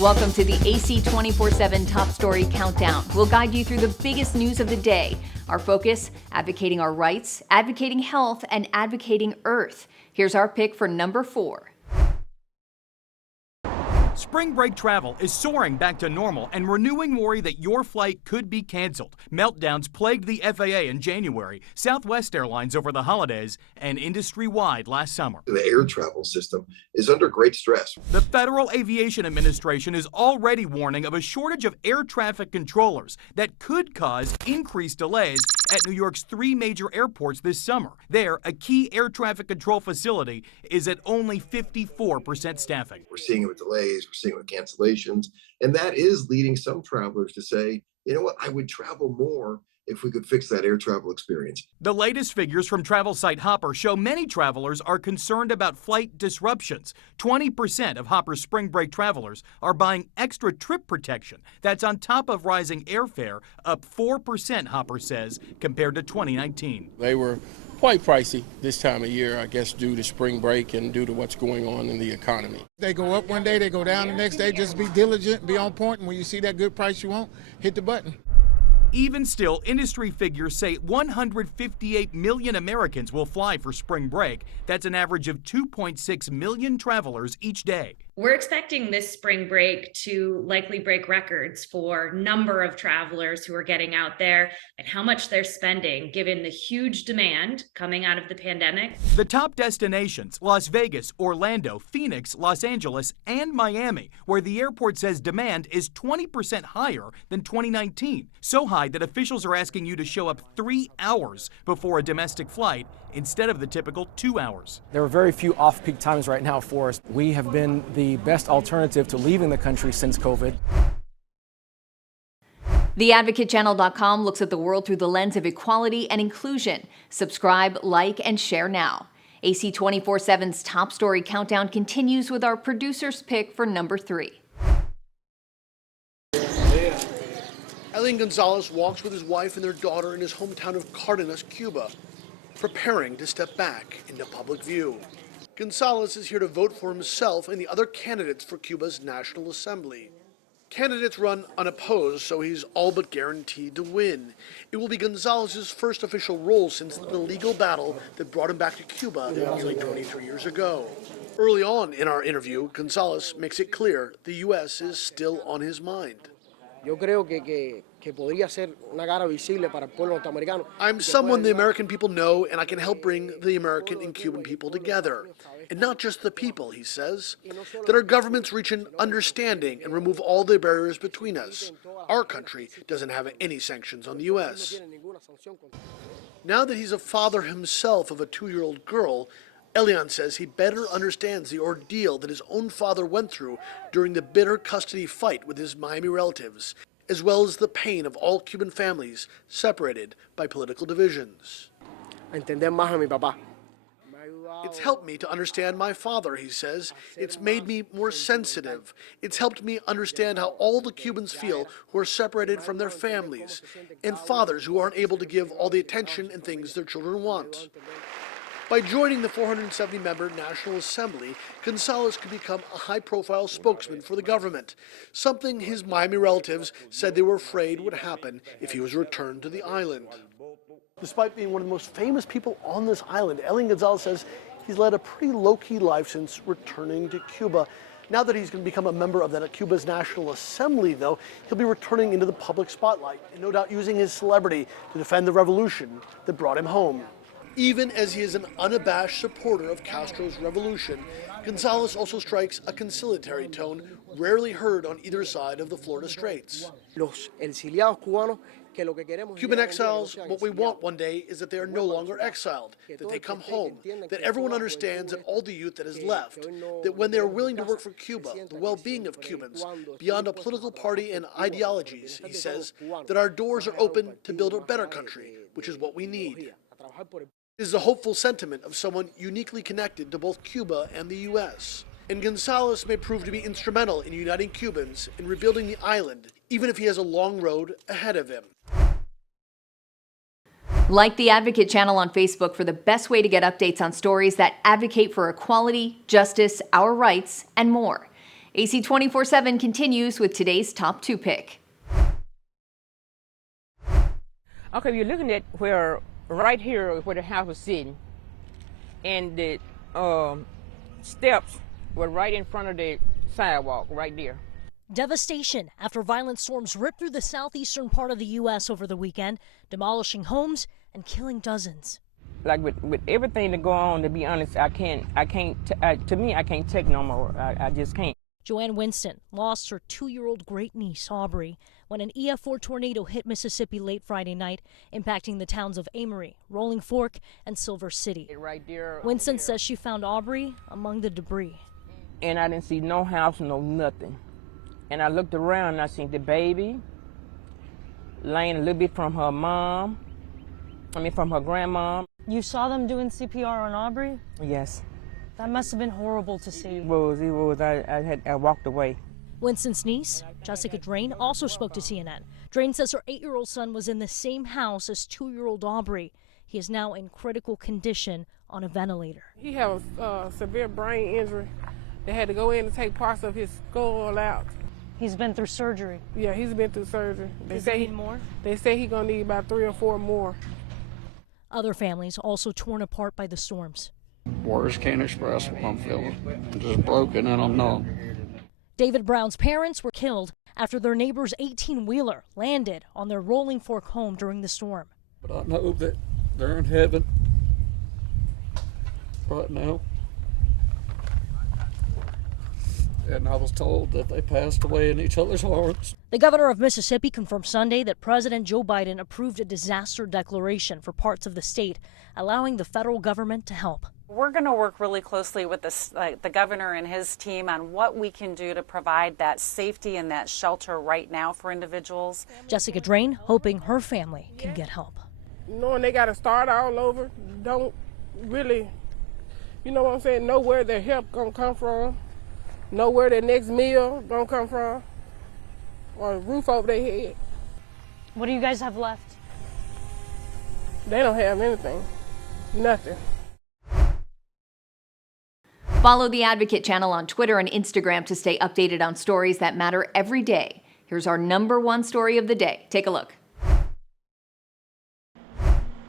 Welcome to the AC 24/7 Top Story Countdown. We'll guide you through the biggest news of the day. Our focus, advocating our rights, advocating health, and advocating Earth. Here's our pick for number 4. Spring break travel is soaring back to normal and renewing worry that your flight could be canceled. Meltdowns plagued the FAA in January, Southwest Airlines over the holidays, and industry-wide last summer. The air travel system is under great stress. The Federal Aviation Administration is already warning of a shortage of air traffic controllers that could cause increased delays at New York's 3 major airports this summer. There, a key air traffic control facility is at only 54% staffing. We're seeing it with delays, we're seeing it with cancellations, and that is leading some travelers to say, you know what, I would travel more if we could fix that air travel experience. The latest figures from travel site Hopper show many travelers are concerned about flight disruptions. 20% of Hopper's spring break travelers are buying extra trip protection. That's on top of rising airfare, up 4%, Hopper says, compared to 2019. They were quite pricey this time of year, I guess, due to spring break and due to what's going on in the economy. They go up one day, they go down the next day. Just be diligent, be on point, and when you see that good price you want, hit the button. Even still, industry figures say 158 million Americans will fly for spring break. That's an average of 2.6 million travelers each day. We're expecting this spring break to likely break records for number of travelers who are getting out there and how much they're spending, given the huge demand coming out of the pandemic. The top destinations, Las Vegas, Orlando, Phoenix, Los Angeles, and Miami, where the airport says demand is 20% higher than 2019. So high that officials are asking you to show up 3 hours before a domestic flight instead of the typical 2 hours. There are very few off-peak times right now for us. We have been the best alternative to leaving the country since COVID. TheAdvocateChannel.com looks at the world through the lens of equality and inclusion. Subscribe, like, and share now. AC 24/7's Top Story Countdown continues with our producer's pick for number 3. Elian Gonzalez walks with his wife and their daughter in his hometown of Cardenas, Cuba, preparing to step back into public view. Gonzalez is here to vote for himself and the other candidates for Cuba's National Assembly. Candidates run unopposed, so he's all but guaranteed to win. It will be Gonzalez's first official role since the legal battle that brought him back to Cuba nearly 23 years ago. Early on in our interview, Gonzalez makes it clear the U.S. is still on his mind. I'm someone the American people know, and I can help bring the American and Cuban people together. And not just the people, he says, that our governments reach an understanding and remove all the barriers between us. Our country doesn't have any sanctions on the U.S. Now that he's a father himself of a 2-year-old girl, Elian says he better understands the ordeal that his own father went through during the bitter custody fight with his Miami relatives, as well as the pain of all Cuban families separated by political divisions. It's helped me to understand my father, he says. It's made me more sensitive. It's helped me understand how all the Cubans feel who are separated from their families, and fathers who aren't able to give all the attention and things their children want. By joining the 470-member National Assembly, Gonzalez could become a high-profile spokesman for the government, something his Miami relatives said they were afraid would happen if he was returned to the island. Despite being one of the most famous people on this island, Elian Gonzalez says he's led a pretty low-key life since returning to Cuba. Now that he's going to become a member of Cuba's National Assembly, though, he'll be returning into the public spotlight and no doubt using his celebrity to defend the revolution that brought him home. Even as he is an unabashed supporter of Castro's revolution, Gonzalez also strikes a conciliatory tone rarely heard on either side of the Florida Straits. Cuban exiles, what we want one day is that they are no longer exiled, that they come home, that everyone understands that all the youth that is left, that when they are willing to work for Cuba, the well-being of Cubans, beyond a political party and ideologies, he says, that our doors are open to build a better country, which is what we need. This is a hopeful sentiment of someone uniquely connected to both Cuba and the U.S. And Gonzalez may prove to be instrumental in uniting Cubans and rebuilding the island, even if he has a long road ahead of him. Like the Advocate channel on Facebook for the best way to get updates on stories that advocate for equality, justice, our rights, and more. AC 24/7 continues with today's top 2 pick. Okay, you're looking at right here where the house was sitting, and the steps were right in front of the sidewalk, right there. Devastation after violent storms ripped through the southeastern part of the U.S. over the weekend, demolishing homes and killing dozens. Like with everything that go on, to be honest, I can't take no more. I just can't. Joanne Winston lost her 2-year-old great-niece, Aubrey, when an EF4 tornado hit Mississippi late Friday night, impacting the towns of Amory, Rolling Fork, and Silver City. Right there. Winston says she found Aubrey among the debris. And I didn't see no house, no nothing. And I looked around and I seen the baby laying a little bit from her grandma. You saw them doing CPR on Aubrey? Yes. That must have been horrible to see. It was. I walked away. Winston's niece, Jessica Drain, also spoke to CNN. Drain says her 8-year-old son was in the same house as 2-year-old Aubrey. He is now in critical condition on a ventilator. He had a severe brain injury. They had to go in and take parts of his skull out. He's been through surgery. Yeah, he's been through surgery. Does he need more? They say he's gonna need about 3 or 4 more. Other families also torn apart by the storms. Words can't express what I'm feeling. I'm just broken and I'm numb. David Brown's parents were killed after their neighbor's 18-wheeler landed on their Rolling Fork home during the storm. But I know that they're in heaven right now. And I was told that they passed away in each other's arms. The governor of Mississippi confirmed Sunday that President Joe Biden approved a disaster declaration for parts of the state, allowing the federal government to help. We're going to work really closely with the governor and his team on what we can do to provide that safety and that shelter right now for individuals. Jessica Drain hoping her family can get help. Knowing they got to start all over, don't really, you know what I'm saying, know where their help going to come from. Know where their next meal gonna come from, or a roof over their head. What do you guys have left? They don't have anything, nothing. Follow the Advocate channel on Twitter and Instagram to stay updated on stories that matter every day. Here's our #1 story of the day. Take a look.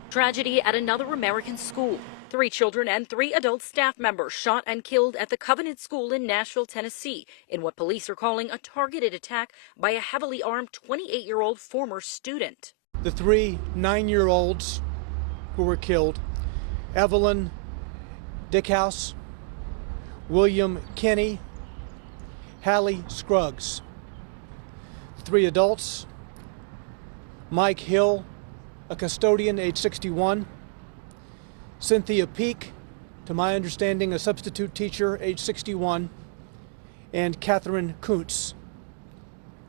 Tragedy at another American school. 3 children and 3 adult staff members shot and killed at the Covenant School in Nashville, Tennessee, in what police are calling a targeted attack by a heavily armed 28-year-old former student. The 3 9-year-olds who were killed, Evelyn Dickhouse, William Kinney, Hallie Scruggs. The 3 adults, Mike Hill, a custodian, age 61, Cynthia Peak, to my understanding, a substitute teacher, age 61, and Catherine Kuntz,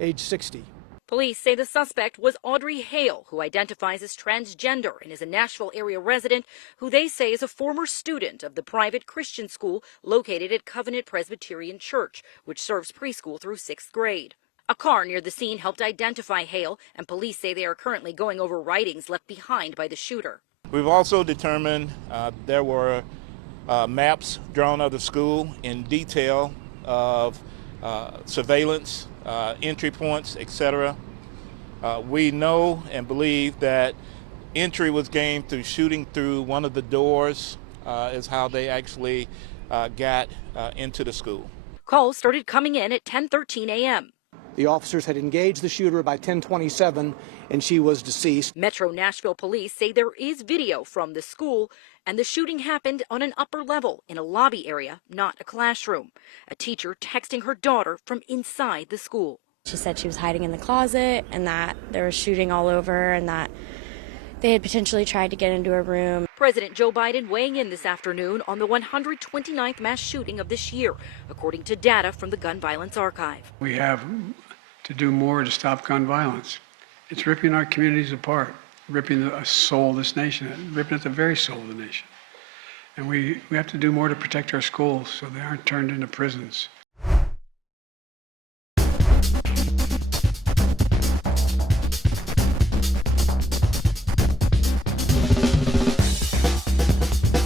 age 60. Police say the suspect was Audrey Hale, who identifies as transgender and is a Nashville area resident, who they say is a former student of the private Christian school located at Covenant Presbyterian Church, which serves preschool through 6th grade. A car near the scene helped identify Hale, and police say they are currently going over writings left behind by the shooter. We've also determined there were maps drawn of the school in detail of surveillance, entry points, etc. We know and believe that entry was gained through shooting through one of the doors is how they actually got into the school. Calls started coming in at 10:13 a.m. The officers had engaged the shooter by 10:27, and she was deceased. Metro Nashville police say there is video from the school, and the shooting happened on an upper level in a lobby area, not a classroom. A teacher texting her daughter from inside the school. She said she was hiding in the closet and that there was shooting all over and that they had potentially tried to get into her room. President Joe Biden weighing in this afternoon on the 129th mass shooting of this year, according to data from the Gun Violence Archive. We have to do more to stop gun violence. It's ripping our communities apart, ripping the soul of this nation, ripping at the very soul of the nation. And we have to do more to protect our schools so they aren't turned into prisons.